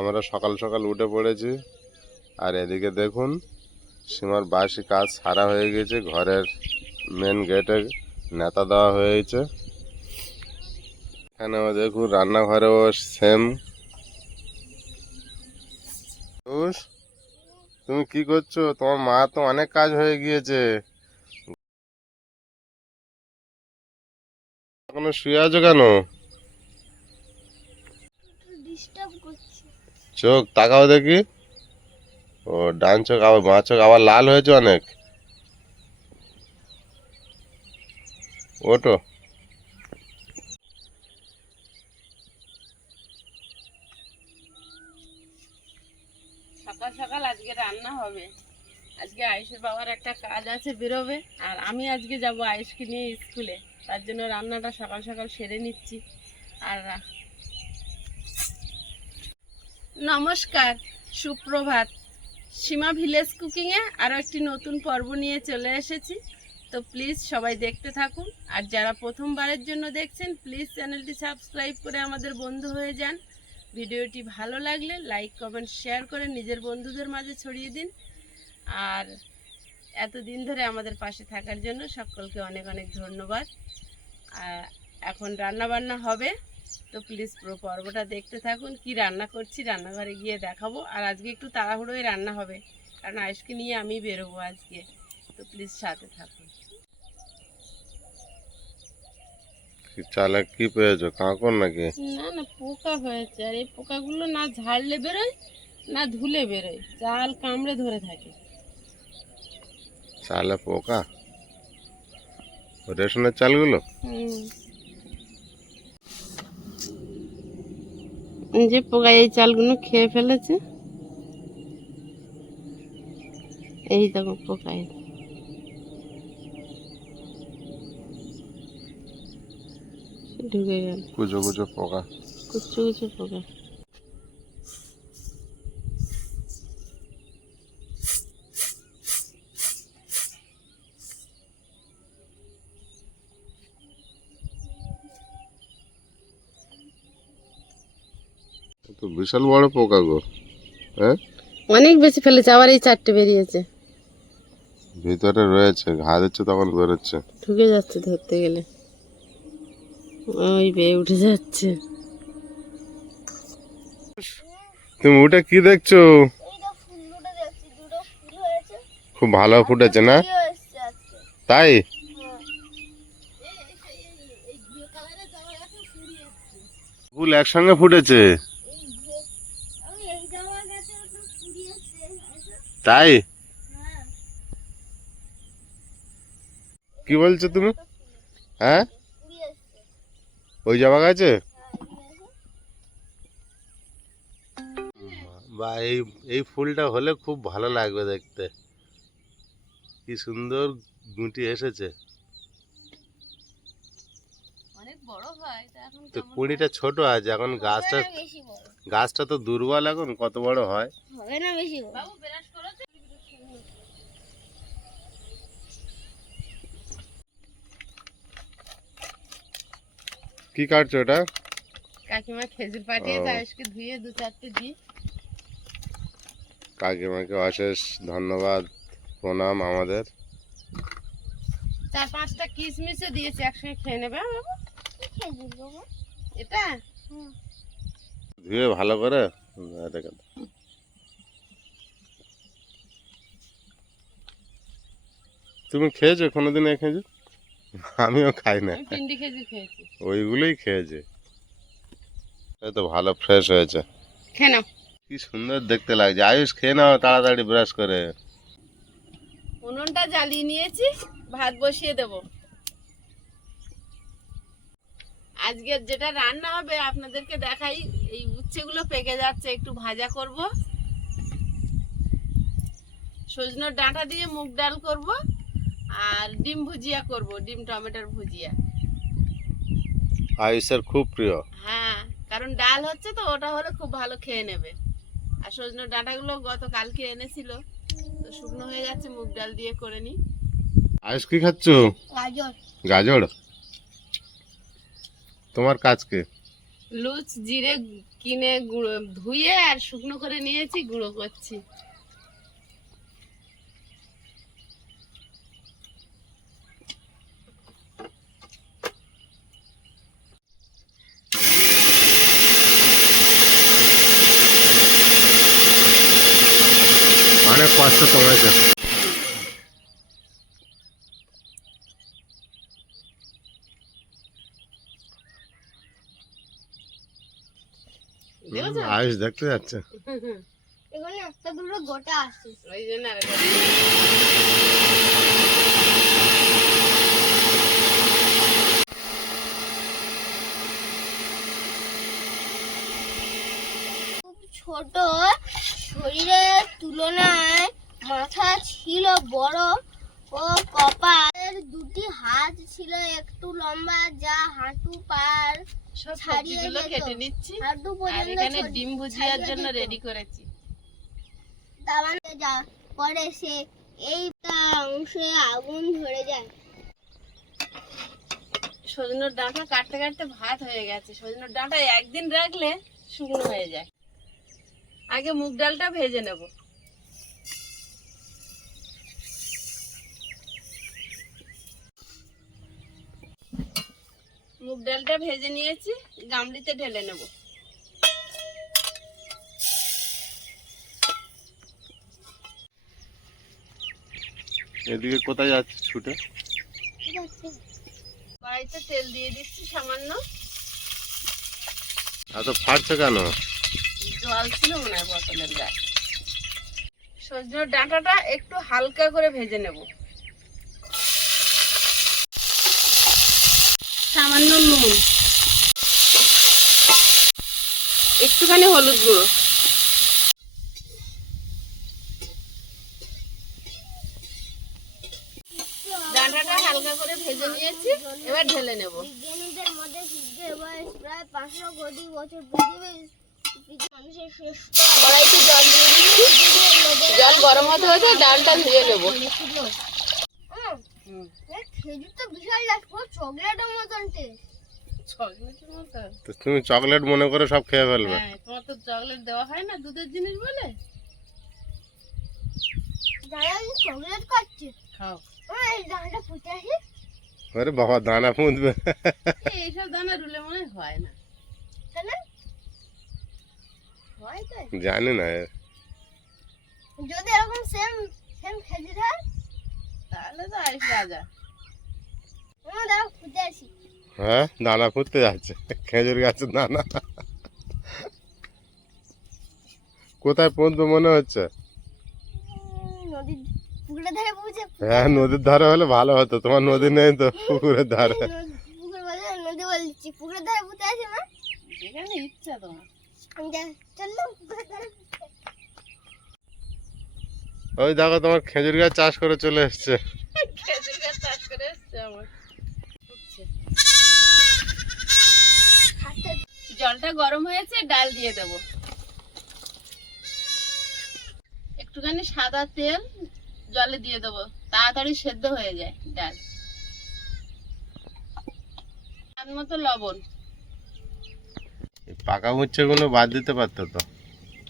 আমরা সকাল সকাল উঠে পড়েছি। আর এদিকে দেখুন, সীমার বাসি কাজ সারা হয়ে গেছে, ঘরের মেন গেটে নেতা দেওয়া হয়েছে। এখানেও দেখুন, রান্নাঘরেও সেম তুমি কি করছ? তোমার মা তো অনেক কাজ হয়ে গিয়েছে। এখনও শুয়ে আছো কেন ডিস্টার্ব করছে চোখ তাকাও দেখি। ও, ডান চোখ আবার, বাঁ চোখ আবার লাল হয়েছে অনেক। ওটো। সকাল সকাল আজকে রান্না হবে। আজকে আয়ুষের বাবার একটা কাজ আছে বেরোবে, আর আমি আজকে যাব আয়ুষকে নিয়ে স্কুলে। তার জন্য রান্নাটা সকাল সকাল সেরে নিচ্ছি। আর নমস্কার, সুপ্রভাত। সীমা ভিলেজ কুকিংয়ে আরও একটি নতুন পর্ব নিয়ে চলে এসেছি। তো প্লিজ সবাই দেখতে থাকুন। আর যারা প্রথমবারের জন্য দেখছেন, প্লিজ চ্যানেলটি সাবস্ক্রাইব করে আমাদের বন্ধু হয়ে যান। ভিডিওটি ভালো লাগলে লাইক, কমেন্ট, শেয়ার করে নিজের বন্ধুদের মাঝে ছড়িয়ে দিন। আর এতদিন ধরে আমাদের পাশে থাকার জন্য সকলকে অনেক অনেক ধন্যবাদ। এখন রান্না বান্না হবে। তো প্লিজ পুরো পর্বটা দেখতে থাকুন কি রান্না করছি রান্নাঘরে গিয়ে দেখাবো। আর আজকে একটু তাড়াহুড়োই রান্না হবে কারণ আয়ুষকে নিয়ে আমি বেরোবো আজকে। তো প্লিজ সাথে থাকুন। কি কি পেয়েছ? কাঁকর নাকি? না না পোকা হয়েছে। আর এই পোকাগুলো না ঝাড়লে বেরোয় না ধুলে বেরোয়। চাল কামড়ে ধরে থাকে। চালে পোকা? রেশনের চালগুলো? হুম। যে পোকা এই চালগুলো খেয়ে ফেলেছে। এই দেখো পোকা ঢুকে গেল। কুচো কুচো পোকা। কুচু কুচু পোকা। তো বিশাল বড় পোকা গো হ্যাঁ? অনেক বেশি ফেলেছে আবার এই চারটে বেরিয়েছে। ভিতরে রয়েছে ঘা দিচ্ছে তখন বেরোচ্ছে ঢুকে যাচ্ছে ধরতে গেলে। ওই বেয়ে উঠে যাচ্ছে। তুমি উঠে কি দেখছ? খুব ভালো ফুটেছে না? তাই? হ্যাঁ। ফুল একসঙ্গে ফুটেছে এই যে- আমি এই জামা গাছে তো ফুল এসছে হয়তো। তাই? কি বলছো তুমি? হ্যাঁ? ওই জামা গাছে। বা এই এই ফুলটা হলে খুব ভালো লাগবে দেখতে। কি সুন্দর গুটি এসেছে। অনেক বড় হয় তা কুড়িটা ছোট আছে এখন গাছটা গাছটা তো দুর্বল এখন কত বড় হয়? হবে না বেশি বড় বাবু বিরাজ করেছে কি কাটছো এটা? কাকিমা খেজুর পাঠিয়েছে। আয়ুষকে ধুয়ে দু চারটে দিই কাকিমাকে অশেষ ধন্যবাদ প্রণাম আমাদের। চার পাঁচটা কিশমিশও দিয়েছে একসঙ্গে খেয়ে নেবে হ্যাঁ খেজুর এটা? ধুয়ে ভালো করে? রেখে দাও। তুমি খেয়েছো কোনোদিন এই খেয়েছো আমিও খাই না। ওইগুলোই খেয়েছে। তো ভালো ফ্রেশ হয়েছে। খেয়ে নাও। কি সুন্দর দেখতে লাগছে। আয়ুষ খেয়ে নাও তাড়াতাড়ি ব্রাশ করে। উনুনটা জ্বালিয়ে নিয়েছি ভাত বসিয়ে দেব। আজকে যেটা রান্না হবে আপনাদেরকে দেখাই। এই উচ্ছেগুলো পেকে যাচ্ছে একটু ভাজা করব। সজনের ডাঁটা দিয়ে মুগ ডাল করব। আর ডিম ভুজিয়া করব ডিম টমেটোর ভুজিয়া। আয়ুষের খুব প্রিয়। হ্যাঁ কারণ ডাল হচ্ছে তো ওটা হলে খুব ভালো খেয়ে নেবে। আর সজনের ডাঁটাগুলো গত কালকে এনেছিল তো শুকনো হয়ে যাচ্ছে মুগ ডাল দিয়ে করে নি আয়ুষ কি খাচ্ছ? গাজর। গাজর? তোমার কাজ কে? লুচ জিরে কিনে গুঁড়ো ধুয়ে আর শুকনো করে নিয়েছি গুঁড়ো করছি। কমেছে দেখেছ? আয়ুষ দেখতে যাচ্ছে এখানে একটা দুটো গোটা আছে ওই জন্য ছোট শরীরের তুলনায় মাথা ছিল বড় ও কপালের দুটি হাত ছিল একটু লম্বা যা হাঁটু পার ছাড়িয়ে কেটে নিচ্ছি। হাঁটু পর্যন্ত এখানে ডিম ভুজিয়ার জন্য রেডি করেছি। দাবানতে যা পরে সে এই অংশে আগুন ধরে যায়। সজনের ডাঁটা কাটতে কাটতে ভাত হয়ে গেছে। সজনের ডাঁটা একদিন রাখলে শুকনো হয়ে যায়। আগে মুগ ডালটা ভেজে নেব। মুগ ডালটা ভেজে নিয়েছি গামলিতে ঢেলে নেব। এদিকে কোথায় যাচ্ছে ছুটে? কড়াইতে তেল দিয়ে দিচ্ছি সামান্য। এত ফাটছে কেন? জল ছিল মনে হয় বোতলের গায়ে। সজনের ডাঁটাটা একটু হালকা করে ভেজে নেব। সামান্য নুন। একটুখানি হলুদ গুঁড়ো। ডাঁটাটা হালকা করে ভেজে নিয়েছি এবার ঢেলে নেব। বিজ্ঞানীদের মধ্যে সূর্যের বয়স প্রায় পাঁচশো কোটি বছর পৃথিবীর পৃথিবীর মানুষের শ্রেষ্ঠ কড়াইতে জল দিয়ে জল গরম হতে হতে ডালটা ধুয়ে নেব। খেজুর তো বিশাল লাগ পুরো চকলেটের মতন টেস্ট চকলেটের মতো তো তুমি চকলেট মনে করে সব খেয়ে ফেলবে। হ্যাঁ তোমার তো চকলেট দেওয়া হয় না দুধের জিনিস বলে? দাদা আমি চকলেট খাচ্ছি। খাও। এই দানাটা ফুটে আসি। আরে বাবা দানা পুঁতবে এই এইসব দানা রুলে মনে হয় না। হয় জানি না। যদি এরকম সেম সেম খেজুর হয় হ্যাঁ দানা পুঁততে যাচ্ছে। খেজুর গাছের দানা। কোথায় পুঁতবে মনে হচ্ছে? উম, নদীর পুকুরের ধারে বুঝে হ্যাঁ নদীর ধারে হলে ভালো হতো। তোমার নদী নেই তো পুকুরের ধারে। পুকুর বলে পুকুরের ধারে ইচ্ছা তোমার আমি যা- চললাম পুকুরের ধারে পুঁতে। ওই দেখো তোমার খেজুর গাছ চাষ করে চলে এসছে। খেজুর গাছ চাষ করে এসছে আমার। জলটা গরম হয়েছে ডাল দিয়ে দেব। একটুখানি সাদা তেল জলে দিয়ে দেবো তাড়াতাড়ি সেদ্ধ হয়ে যায় ডাল। স্বাদ মতো লবণ। পাকা উচ্ছে গুলো বাদ দিতে পারতো তো।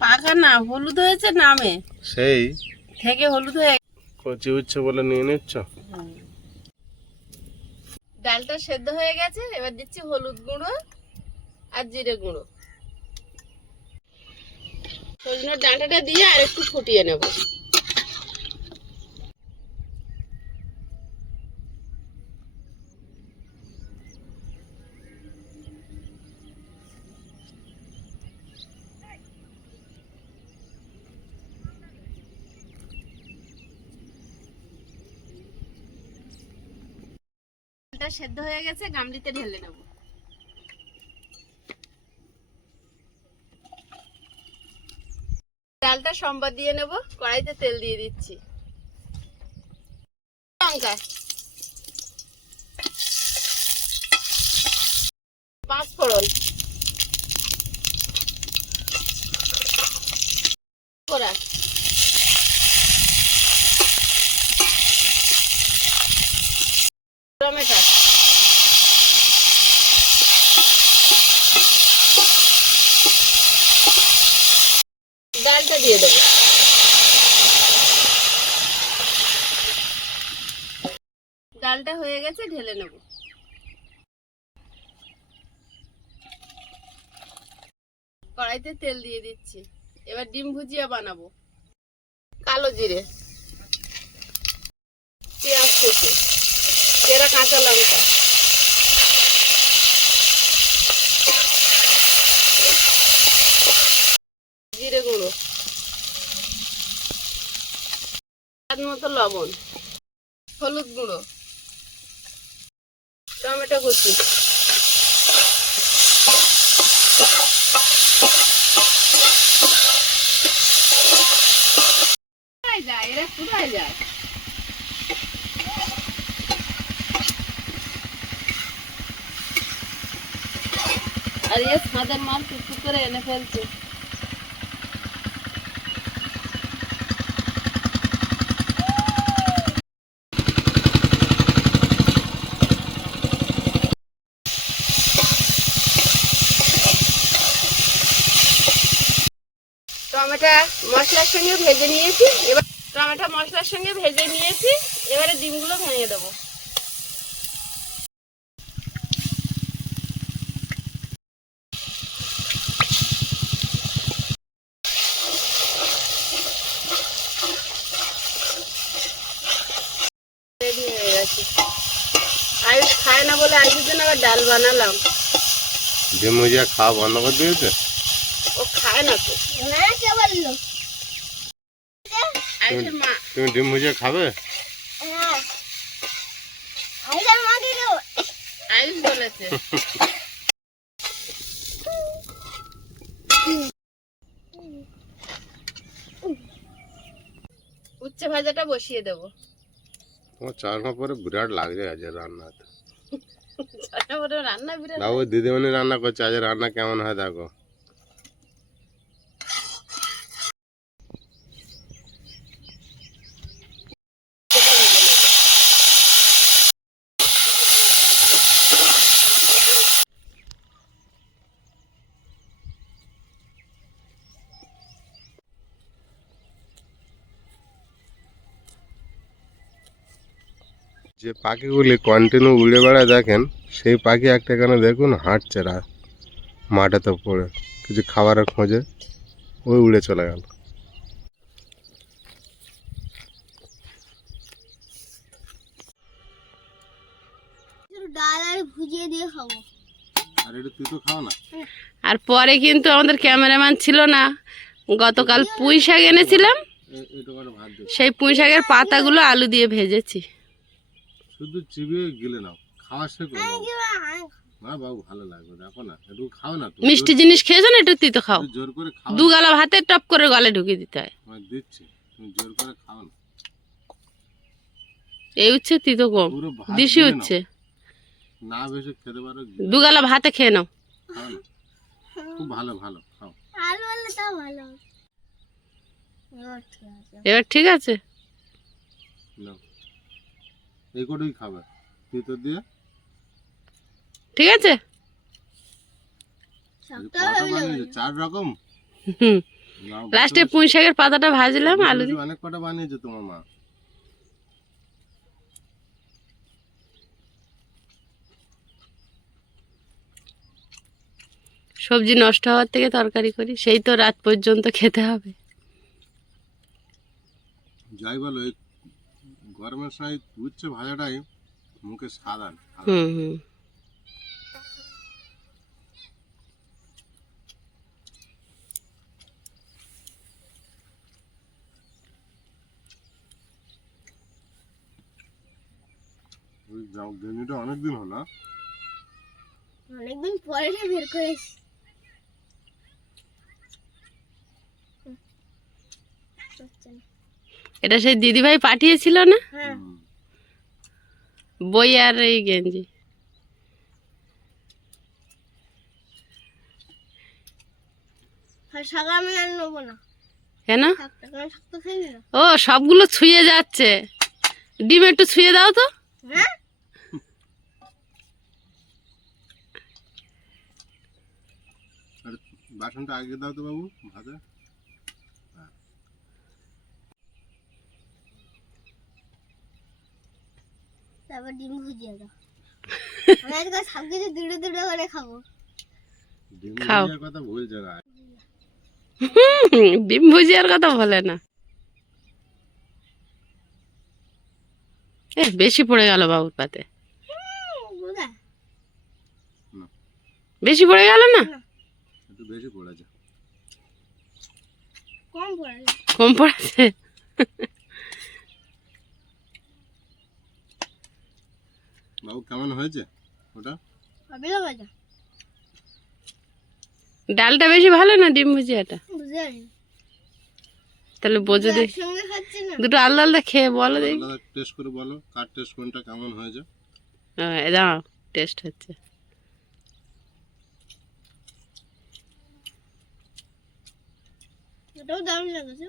পাকা না হলুদ হয়েছে নামে। সেই থেকে হলুদ হয়ে কচি উচ্ছে বলে নিয়ে নিচ্ছ? ডালটা সেদ্ধ হয়ে গেছে এবার দিচ্ছি হলুদ গুঁড়ো আর জিরে গুঁড়ো। সজনের ডাঁটাটা দিয়ে আর একটু ফুটিয়ে নেব। সেদ্ধ হয়ে গেছে, গামলিতে ঢেলে নেব। ডালটা সম্বাদ দিয়ে নেব, কড়াইতে তেল দিয়ে দিচ্ছি। লঙ্কা পাঁচ ফোড়ন করা টমেটো ডালটা হয়ে গেছে ঢেলে নেব কড়াইতে তেল দিয়ে দিচ্ছি। এবার ডিম ভুজিয়া বানাবো। কালো জিরে। পেঁয়াজ কুচি। চেরা কাঁচা লঙ্কা। জিরে গুঁড়ো। স্বাদ মতো লবণ। হলুদ গুঁড়ো। টমেটো কুচি কোথায় যায় এরা কোথায় যায়। আর এ ছাদের মাল টুকটুক করে এনে ফেলছে। টমেটো মশলার সঙ্গে ভেজে নিয়েছি। এবার টমেটো মশলার সঙ্গে ভেজে নিয়েছি। এবারে ডিমগুলো ভেঙে দেবো। আয়ুষ খায় না বলে আয়ুষের জন্য আবার ডাল বানালাম। ডিম খাওয়া বন্ধ করে দিয়েছে? ও খায় না তো। না কে বলল আয়ুষের মা তুমি ডিম ভুজিয়া খাবে? হ্যাঁ উচ্ছে ভাজাটা বসিয়ে দেবো। তোমার পরে বিরাট লাগছে আজ রান্না বিরাট দিদিমণি রান্না করছে আজ রান্না কেমন হয় দেখো খেতে হবে না। যে পাখিগুলি কন্টিনিউ উড়ে বেড়ায় দেখেন সেই পাখি একটা কেন দেখুন হাঁটছে রা মাঠেতে পড়ে কিছু খাবারের খোঁজে ওই উড়ে চলে গেল শুধু ডাল আর ভুজিয়ে দিয়ে খাব আর এটা তুই তো খাও না আর পরে কিন্তু আমাদের ক্যামেরাম্যান ছিল না গতকাল পুঁই শাক এনেছিলাম সেই পুঁই শাকের পাতাগুলো আলু দিয়ে ভেজেছি শুধু চিবিয়ে গিলে নাও খাওয়া শেখো না বাবু ভালো লাগবে দেখো না একটু খাও না মিষ্টি জিনিস খেয়েছো না একটু তিতো খাও? জোর করে খাও দু গালা ভাতে টপ করে গলে ঢুকিয়ে দিতে হয়। আমি দিচ্ছি তুমি জোর করে খাও না। এই হচ্ছে তিতো কম। দিশি হচ্ছে না বেশি খেতে পারো দু গালা ভাতে খেয়ে নাও। খুব ভালো ভালো খাও। আলু হলে তাও ভালো। এবার ঠিক আছে এবার ঠিক আছে নাও খাবে। তিতো দিয়ে ঠিক আছে? চার রকম। লাস্টে পুঁই শাকের পাতাটা ভাজলাম আলু দিয়ে। অনেক কটা বানিয়েছে তোমার মা। সবজি নষ্ট হওয়ার থেকে তরকারি করি সেই তো রাত পর্যন্ত খেতে হবে। যাই বলো গরমের সময় উচ্ছে ভাজাটাই মুখে স্বাদ আনে হুম হুম ওই যাও গেনিটা অনেকদিন হলো? অনেকদিন পরে বের করেছি হচ্ছে না। এটা সেই দিদিভাই পাঠিয়েছিল না? হ্যাঁ। বই আর এই গেঞ্জি। না। কেন? ও সবগুলো ছুঁয়ে যাচ্ছে। ডিম একটু ছুঁয়ে দাও তো। হ্যাঁ? বাসনটা আগে দাও তো বাবু ভাতে তারপর ডিম ভুজিয়ে দাও। আমি আজকে সব কিছু দুটো দুটো করে খাব। ডিম। ভুজিয়ার কথা ভুলছে না। ডিম ভুজিয়ার কথা বলে না। এ বেশি পড়ে গেল বাবুর পাতে। বেশি পড়ে গেল না? কম পড়েছে? বাবু কেমন হয়েছে ওটা? ডালটা বেশি ভালো না ডিম ভুজিয়াটা? তাহলে বোঝো দেখ একসঙ্গে খাচ্ছি না। দুটো আলাদা আলাদা খেয়ে বলো দেখি। টেস্ট করে বলো কার টেস্ট কোনটা কেমন হয়েছে? হ্যাঁ, টেস্ট হচ্ছে। এটাও দারুণ লাগছে।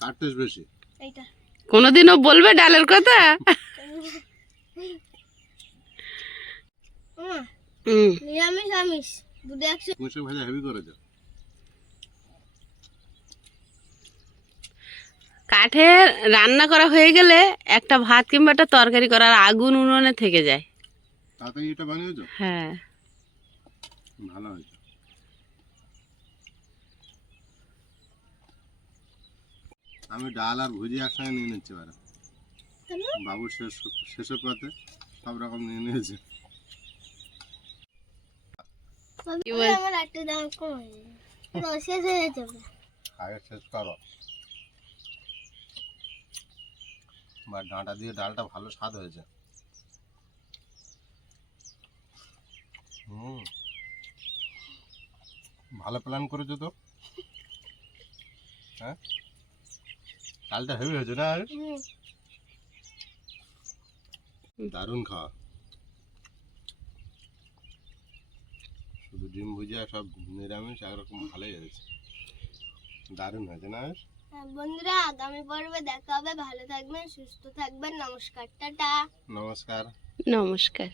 কার টেস্ট বেশি? এইটা। কোনোদিনও বলবে ডালের কথা? নিরামিষ আমিষ দুটো একশো পুঁইশাক ভাজা হেভি করেছে কাঠের রান্না করা হয়ে গেলে একটা ভাত কিংবা একটা তরকারি করার আগুন উনুনে থেকে যায়। তাড়াতাড়ি এটা বানিয়েছো? হ্যাঁ। ভালো হয়েছে। আমি ডাল আর ভুজি একসঙ্গে নিয়ে নিচ্ছি এবারে কেন? বাবু শেষ শেষের পাতে সব রকম নিয়ে নিয়েছে। আগে শেষ করো। বা ডাঁটা দিয়ে ডালটা ভালো স্বাদ হয়েছে। হুম। ভালো প্ল্যান করেছ তো? হ্যাঁ? ডালটা হেভি হয়েছে না দারুণ খাওয়া। শুধু ডিম ভুজিয়া সব নিরামিষ একরকম ভালোই হয়েছে। দারুণ হয়েছে না হ্যাঁ, বন্ধুরা আগামী পর্বে দেখা হবে। ভালো থাকবেন সুস্থ থাকবেন। নমস্কার টাটা। নমস্কার। নমস্কার।